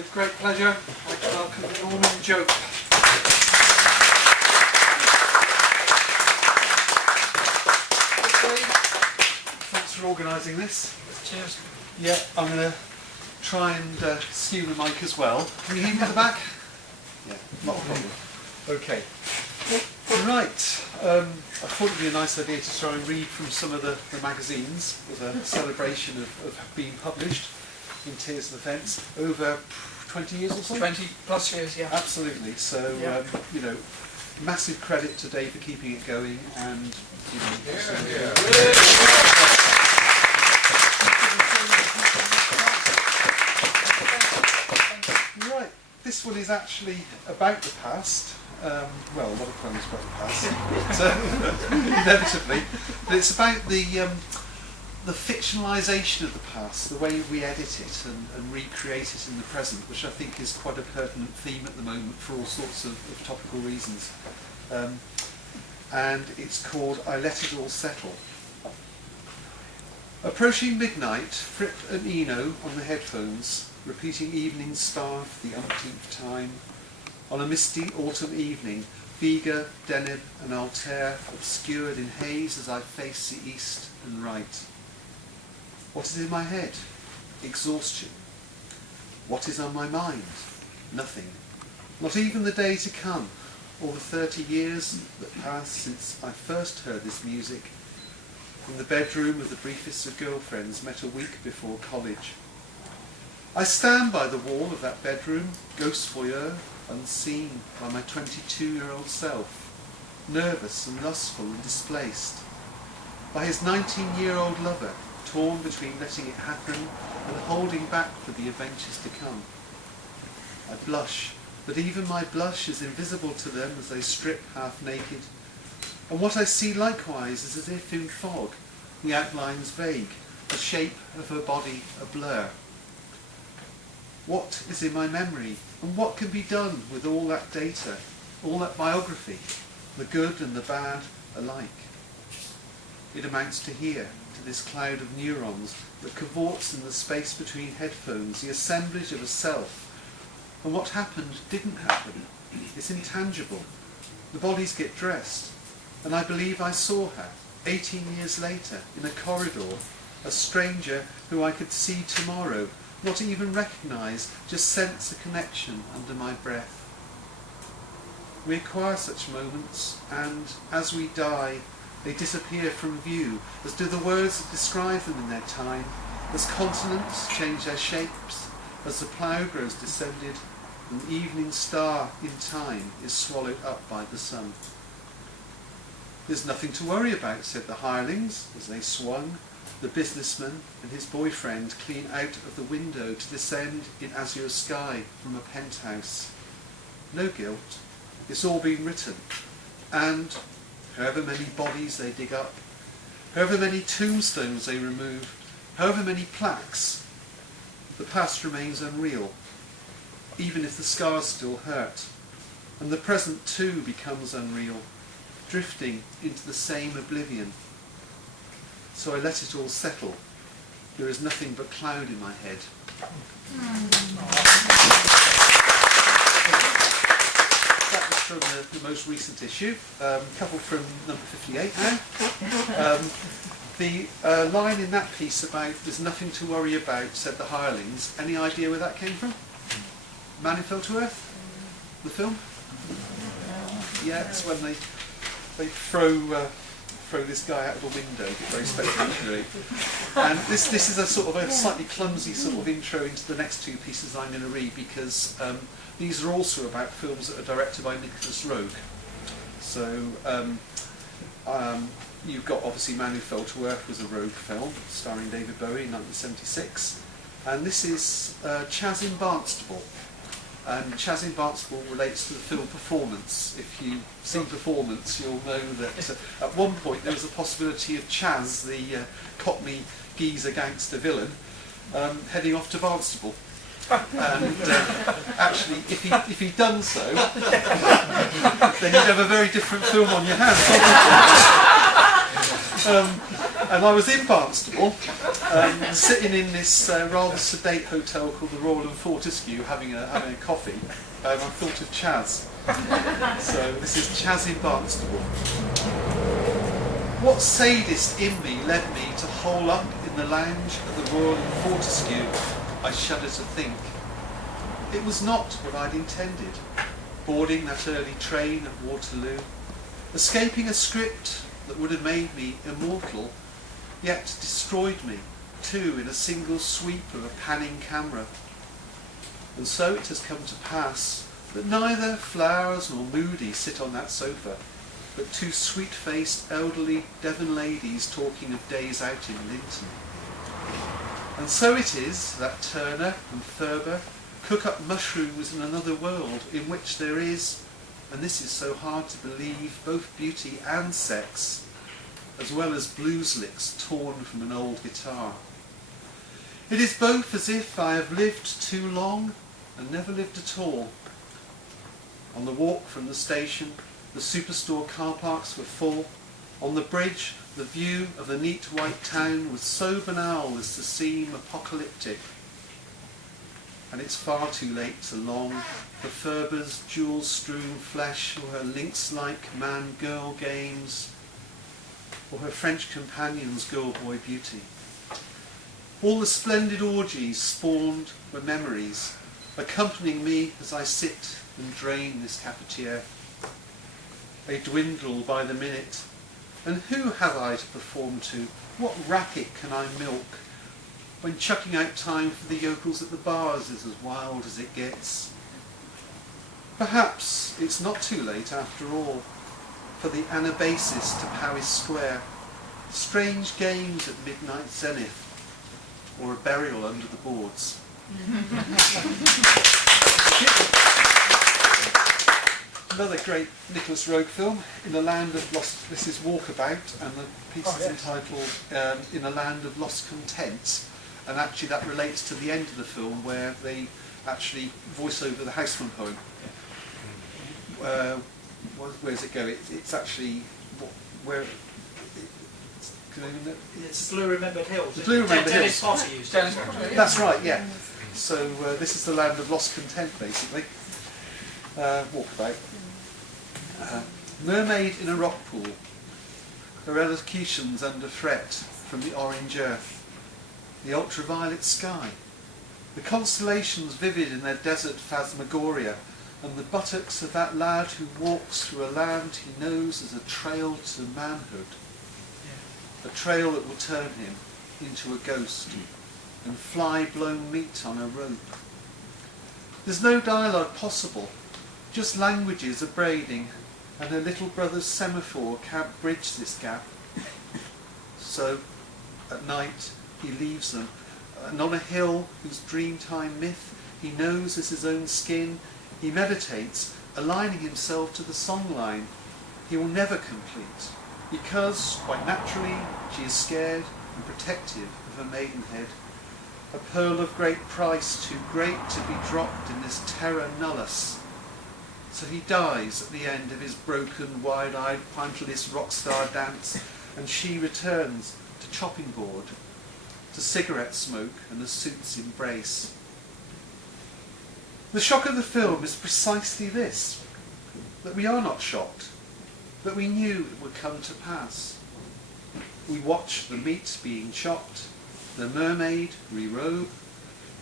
with great pleasure, I'd like to welcome Norman Jope. Okay. Thanks for organising this. Cheers. Yeah, I'm going to try and skew the mic as well. Can you hear me at the back? Yeah, not a problem. Okay. Right. I thought it would be a nice idea to try and read from some of the magazines as a celebration of being published in Tears of the Fence over 20 years or so? 20 plus years, yeah. Absolutely. So, yeah. You know, massive credit to Dave for keeping it going and, you know, Right, this one is actually about the past. Well, a lot of poems about the past, but, inevitably. But it's about the fictionalisation of the past, the way we edit it and recreate it in the present, which I think is quite a pertinent theme at the moment for all sorts of topical reasons. And it's called I Let It All Settle. Approaching midnight, Fripp and Eno on the headphones, repeating Evening Star for the umpteenth time. On a misty autumn evening, Vega, Deneb and Altair obscured in haze as I face the east and right. What is in my head? Exhaustion. What is on my mind? Nothing. Not even the day to come, or the 30 years that passed since I first heard this music in the bedroom of the briefest of girlfriends met a week before college. I stand by the wall of that bedroom, ghost voyeur, unseen by my 22-year-old self, nervous and lustful and displaced, by his 19-year-old lover, torn between letting it happen and holding back for the adventures to come. I blush, but even my blush is invisible to them as they strip half naked, and what I see likewise is as if in fog, the outlines vague, the shape of her body a blur. What is in my memory, and what can be done with all that data, all that biography, the good and the bad alike? It amounts to here, to this cloud of neurons that cavorts in the space between headphones, the assemblage of a self. And what happened didn't happen. It's intangible. The bodies get dressed, and I believe I saw her, 18 years later, in a corridor, a stranger who I could see tomorrow, not even recognise, just sense a connection under my breath. We acquire such moments, and as we die, they disappear from view, as do the words that describe them in their time, as continents change their shapes, as the plough grows descended, and the evening star in time is swallowed up by the sun. There's nothing to worry about, said the hirelings as they swung, the businessman and his boyfriend clean out of the window to descend in azure sky from a penthouse. No guilt, it's all been written, and however many bodies they dig up, however many tombstones they remove, however many plaques, the past remains unreal, even if the scars still hurt, and the present too becomes unreal, drifting into the same oblivion. So I let it all settle. There is nothing but cloud in my head. That was from the most recent issue, a couple from number 58 now. The line in that piece about there's nothing to worry about, said the hirelings. Any idea where that came from? Man Who Fell to Earth? The film? Yeah, it's when they throw this guy out of a window, very spectacularly. And this is a sort of a slightly clumsy sort of intro into the next two pieces I'm going to read, because these are also about films that are directed by Nicholas Roeg. So you've got obviously Man Who Fell to Earth was a Roeg film starring David Bowie in 1976, and this is Chas in Barnstable. And Chas in Barnstable relates to the film Performance. If you've seen Performance, you'll know that at one point there was a possibility of Chas, the Cockney geezer gangster villain, heading off to Barnstable. And actually, if he'd done so, then you'd have a very different film on your hands. And I was in Barnstable, sitting in this rather sedate hotel called the Royal and Fortescue, having a coffee, I thought of Chaz. So this is Chaz in Barnstable. What sadist in me led me to hole up in the lounge at the Royal and Fortescue? I shudder to think. It was not what I'd intended. Boarding that early train at Waterloo, escaping a script that would have made me immortal, yet destroyed me, too, in a single sweep of a panning camera. And so it has come to pass that neither Flowers nor Moody sit on that sofa, but two sweet-faced elderly Devon ladies talking of days out in Linton. And so it is that Turner and Thurber cook up mushrooms in another world in which there is, and this is so hard to believe, both beauty and sex, as well as blues licks torn from an old guitar. It is both as if I have lived too long and never lived at all. On the walk from the station, the superstore car parks were full. On the bridge, the view of the neat white town was so banal as to seem apocalyptic. And it's far too late to long for Thurber's jewel-strewn flesh, or her lynx-like man-girl games, or her French companion's girl-boy beauty. All the splendid orgies spawned were memories, accompanying me as I sit and drain this cafetiere. They dwindle by the minute, and who have I to perform to? What racket can I milk, when chucking out time for the yokels at the bars is as wild as it gets? Perhaps it's not too late after all for the Anabasis to Paris Square, strange games at midnight zenith, or a burial under the boards. Another great Nicholas Roeg film, In a Land of Lost. This is Walkabout, and the piece is entitled In a Land of Lost Content, and actually that relates to the end of the film where they actually voice over the Houseman poem. Where does it go? It's actually where. It's Blue Remembered Hills. Blue Remembered Dennis Hills. Potter used it. That's right, yeah. So this is the land of lost content, basically. Walkabout. Mermaid in a rock pool. Her elocutions under threat from the orange earth. The ultraviolet sky. The constellations vivid in their desert phantasmagoria, and the buttocks of that lad who walks through a land he knows as a trail to manhood. A trail that will turn him into a ghost, and fly-blown meat on a rope. There's no dialogue possible, just languages abrading, and her little brother's semaphore can't bridge this gap. So, at night, he leaves them, and on a hill whose dreamtime myth he knows as his own skin, he meditates, aligning himself to the songline he will never complete, because, quite naturally, she is scared and protective of her maidenhead, a pearl of great price, too great to be dropped in this terra nullis. So he dies at the end of his broken, wide-eyed, pointillist rock star dance, and she returns to chopping board, to cigarette smoke and a suit's embrace. The shock of the film is precisely this, that we are not shocked, that we knew it would come to pass. We watch the meat being chopped, the mermaid re-robe,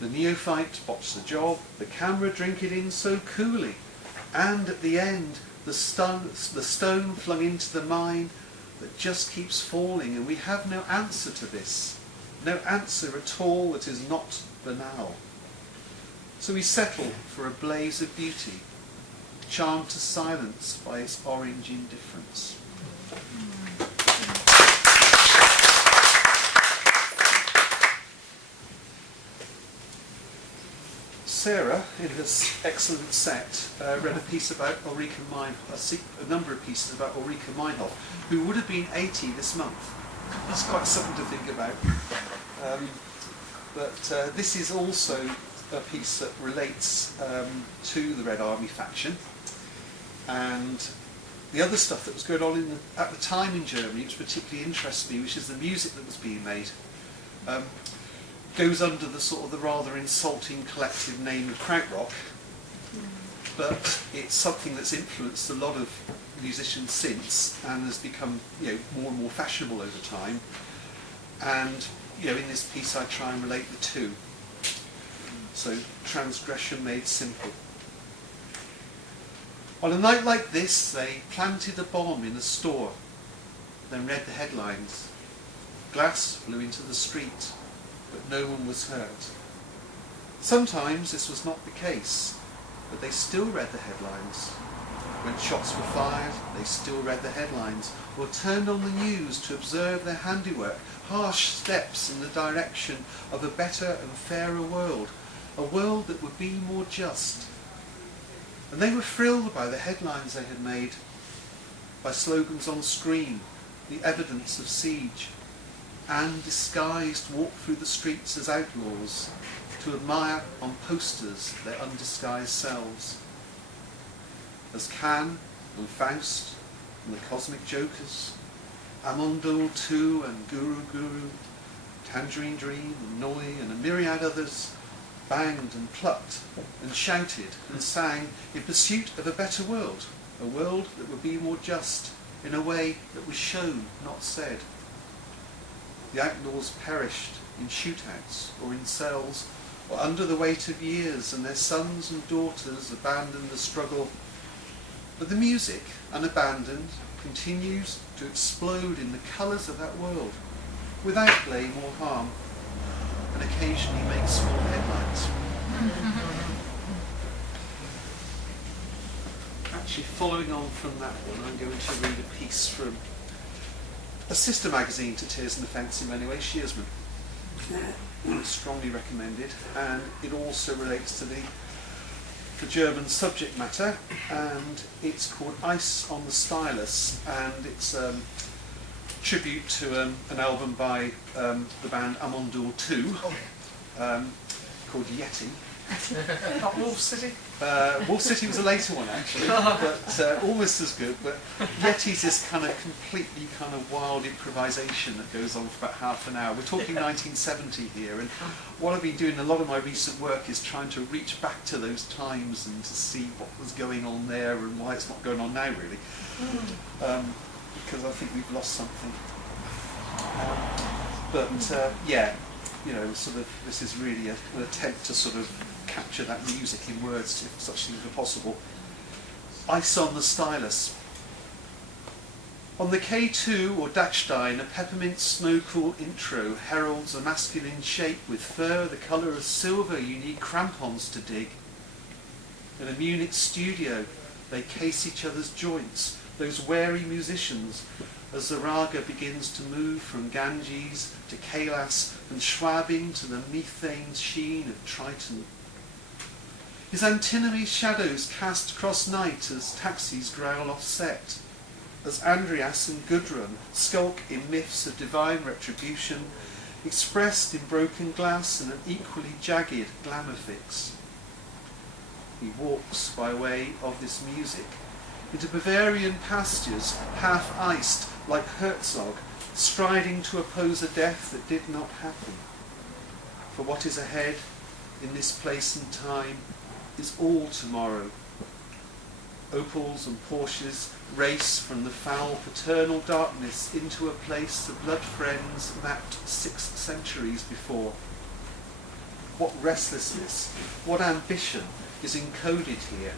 the neophyte botch the job, the camera drink it in so coolly, and at the end the stone flung into the mine that just keeps falling, and we have no answer to this, no answer at all that is not banal. So we settle for a blaze of beauty, charmed to silence by its orange indifference. Sarah, in this excellent set, read a piece about Ulrika Meinhof, a number of pieces about Ulrika Meinhof, who would have been 80 this month. It's quite something to think about. But this is also a piece that relates to the Red Army faction, and the other stuff that was going on at the time in Germany, which particularly interests me, which is the music that was being made. goes under the sort of the rather insulting collective name of krautrock, but it's something that's influenced a lot of musicians since and has become, more and more fashionable over time. And in this piece I try and relate the two. So, transgression made simple. On a night like this, they planted a bomb in a store, then read the headlines. Glass flew into the street, but no one was hurt. Sometimes this was not the case, but they still read the headlines. When shots were fired, they still read the headlines, or turned on the news to observe their handiwork, harsh steps in the direction of a better and fairer world, a world that would be more just. And they were thrilled by the headlines they had made, by slogans on screen, the evidence of siege, and disguised walked through the streets as outlaws, to admire on posters their undisguised selves. As Can and Faust and the Cosmic Jokers, Amundul II and Guru Guru, Tangerine Dream and Noi and a myriad others banged and plucked and shouted and sang in pursuit of a better world, a world that would be more just in a way that was shown, not said. The outlaws perished in shootouts or in cells or under the weight of years, and their sons and daughters abandoned the struggle. But the music, unabandoned, continues to explode in the colours of that world, without blame or harm, and occasionally makes small headlines. Actually, following on from that one, I'm going to read a piece from a sister magazine to Tears and Offensive anyway, Shearsman. Strongly recommended, and it also relates to the German subject matter, and it's called Ice on the Stylus, and it's a tribute to an album by the band Amundul II called Yeti. Not Wolf City? Wolf City was a later one actually, but almost as good. But Yeti's this kind of completely kind of wild improvisation that goes on for about half an hour. We're talking 1970 here, and what I've been doing, a lot of my recent work is trying to reach back to those times and to see what was going on there and why it's not going on now really, because I think we've lost something. Yeah, sort of this is really an attempt to sort of capture that music in words, if such things are possible. Ice on the Stylus. On the K2 or Dachstein, a peppermint snow-cool intro heralds a masculine shape with fur the colour of silver you need crampons to dig. In a Munich studio, they case each other's joints, those wary musicians, as the raga begins to move from Ganges to Kailas and Schwabing to the methane sheen of Triton. His antinomy shadows cast across night as taxis growl offset, as Andreas and Gudrun skulk in myths of divine retribution, expressed in broken glass and an equally jagged glamour fix. He walks by way of this music into Bavarian pastures, half iced like Herzog, striding to oppose a death that did not happen. For what is ahead in this place and time is all tomorrow. Opals and Porsches race from the foul paternal darkness into a place the blood friends mapped 6 centuries before. What restlessness, what ambition is encoded here.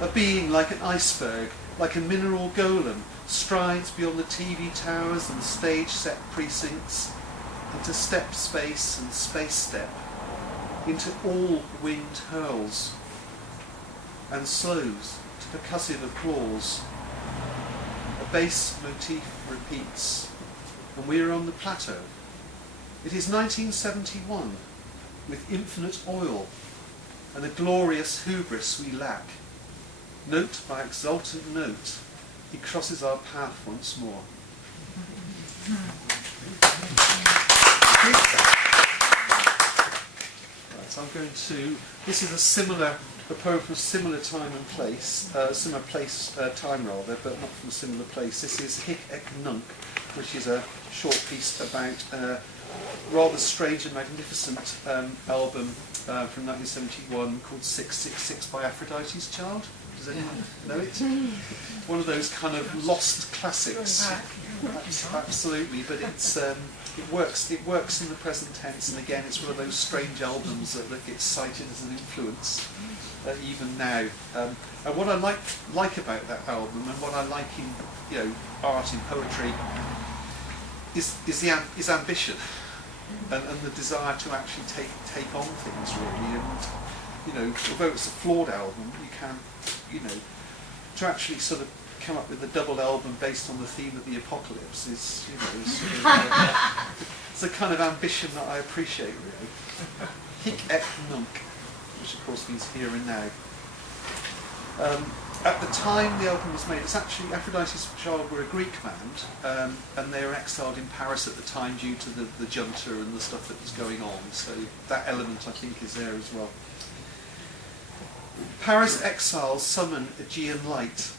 A being like an iceberg, like a mineral golem, strides beyond the TV towers and stage-set precincts, into step space and space step, into all winged hurls, and slows to percussive applause. A bass motif repeats, and we are on the plateau. It is 1971, with infinite oil, and a glorious hubris we lack. Note by exultant note, he crosses our path once more. Right, I'm going to, this is a poem from a similar time and place, time rather, but not from a similar place. This is Hic Ek Nunc, which is a short piece about rather strange and magnificent album from 1971 called 666 by Aphrodite's Child. Does anyone know it? One of those kind of lost classics. Absolutely, but it works in the present tense, and again it's one of those strange albums that gets cited as an influence even now. And what I like about that album, and what I like in art, in poetry, is ambition and the desire to actually take on things really. And although it's a flawed album, you can to actually sort of come up with a double album based on the theme of the apocalypse is it's a kind of ambition that I appreciate really. Hic et nunc, which of course means here and now. At the time the album was made, it's actually Aphrodite's Child were a Greek band, and they were exiled in Paris at the time due to the junta and the stuff that was going on. So that element I think is there as well. Paris exiles summon Aegean light.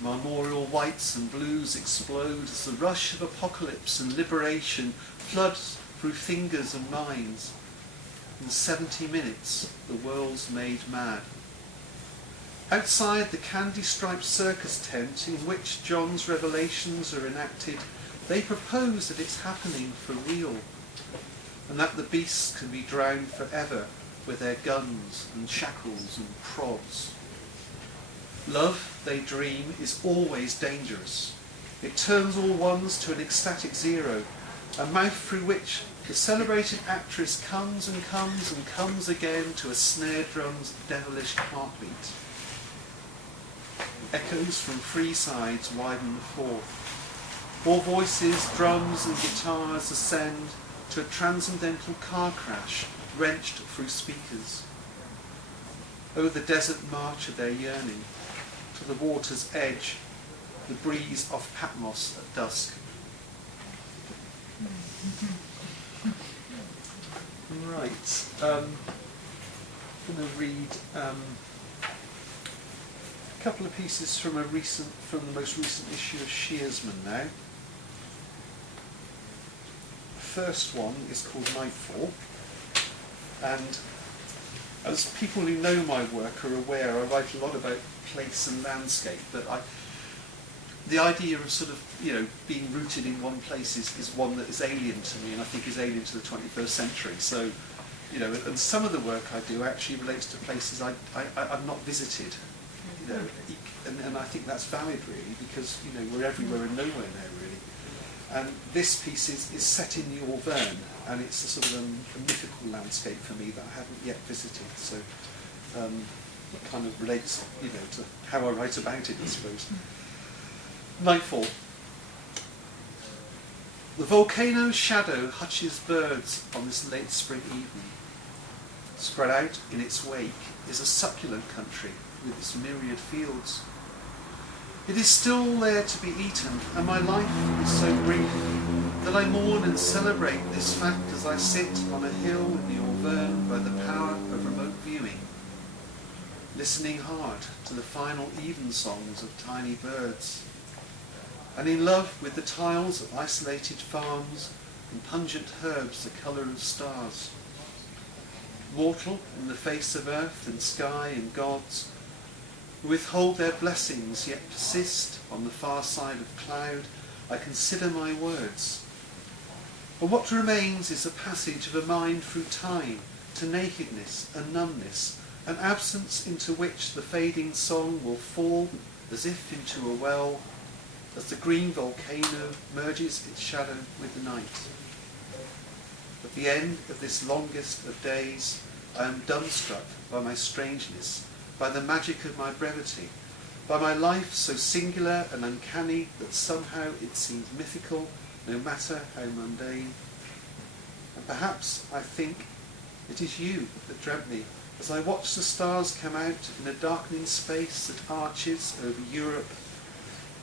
Marmoreal whites and blues explode as the rush of apocalypse and liberation floods through fingers and minds. In 70 minutes, the world's made mad. Outside the candy-striped circus tent in which John's revelations are enacted, they propose that it's happening for real, and that the beasts can be drowned forever with their guns and shackles and prods. Love, they dream, is always dangerous. It turns all ones to an ecstatic zero, a mouth through which the celebrated actress comes and comes and comes again to a snare drum's devilish heartbeat. Echoes from three sides widen the fourth. All voices, drums and guitars ascend to a transcendental car crash wrenched through speakers. Oh, the desert march of their yearning, to the water's edge, the breeze off Patmos at dusk. Right, I'm going to read a couple of pieces from the most recent issue of Shearsman now. The first one is called Nightfall, and as people who know my work are aware, I write a lot about place and landscape, but the idea of sort of being rooted in one place is one that is alien to me, and I think is alien to the 21st century. So, and some of the work I do actually relates to places I've not visited. And I think that's valid really, because we're everywhere and nowhere now really. And this piece is set in the Auvergne, and it's a sort of a mythical landscape for me that I haven't yet visited. So it kind of relates, to how I write about it, I suppose. Nightfall. The volcano's shadow hutches birds on this late spring evening. Spread out in its wake is a succulent country with its myriad fields. It is still there to be eaten, and my life is so brief that I mourn and celebrate this fact as I sit on a hill in the Auvergne by the power of remote viewing, listening hard to the final evensongs of tiny birds, and in love with the tiles of isolated farms and pungent herbs the colour of stars. Mortal in the face of earth and sky and gods, who withhold their blessings yet persist on the far side of cloud, I consider my words. And what remains is a passage of a mind through time to nakedness and numbness, an absence into which the fading song will fall as if into a well, as the green volcano merges its shadow with the night. At the end of this longest of days, I am dumbstruck by my strangeness, by the magic of my brevity, by my life so singular and uncanny that somehow it seems mythical, no matter how mundane. And perhaps I think it is you that dreamt me, as I watch the stars come out in a darkening space that arches over Europe.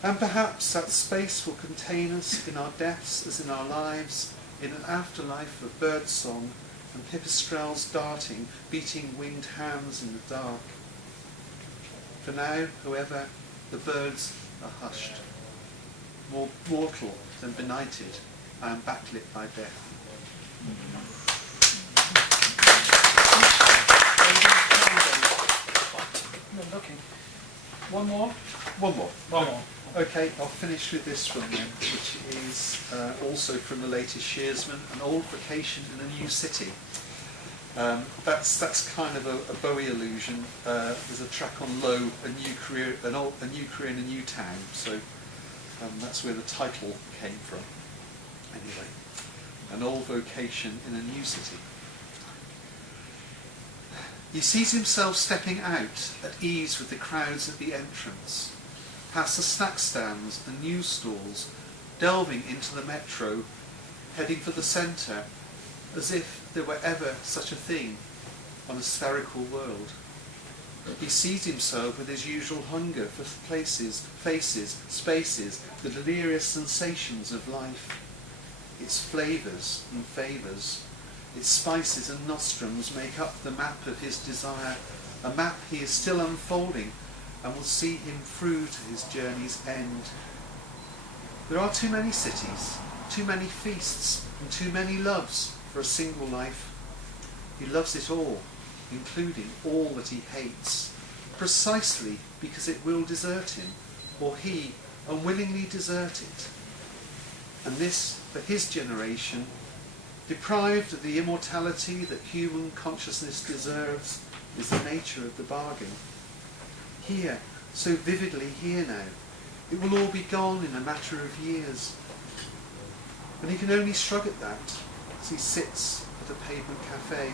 And perhaps that space will contain us in our deaths as in our lives, in an afterlife of birdsong and pipistrelles darting, beating winged hands in the dark. For now, however, the birds are hushed, more mortal than benighted, I am backlit by death. No, looking. One more? One more. One more. Okay, I'll finish with this one then, which is also from the latest Shearsman, An Old Vacation in a New City. That's kind of a Bowie allusion. There's a track on Low, a new career in a new town. So that's where the title came from. Anyway, an old vocation in a new city. He sees himself stepping out at ease with the crowds at the entrance, past the snack stands and news stalls, delving into the metro, heading for the centre, as if there were ever such a thing on a spherical world. He sees himself with his usual hunger for places, faces, spaces, the delirious sensations of life, its flavours and favours, its spices and nostrums make up the map of his desire, a map he is still unfolding and will see him through to his journey's end. There are too many cities, too many feasts, and too many loves for a single life. He loves it all, including all that he hates, precisely because it will desert him, or he unwillingly desert it. And this, for his generation, deprived of the immortality that human consciousness deserves, is the nature of the bargain. Here, so vividly here now, it will all be gone in a matter of years. And he can only shrug at that as he sits at a pavement cafe,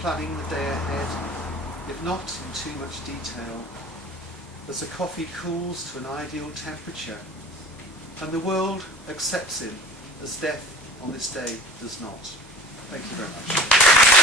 planning the day ahead, if not in too much detail, as the coffee cools to an ideal temperature, and the world accepts him as death on this day does not. Thank you very much.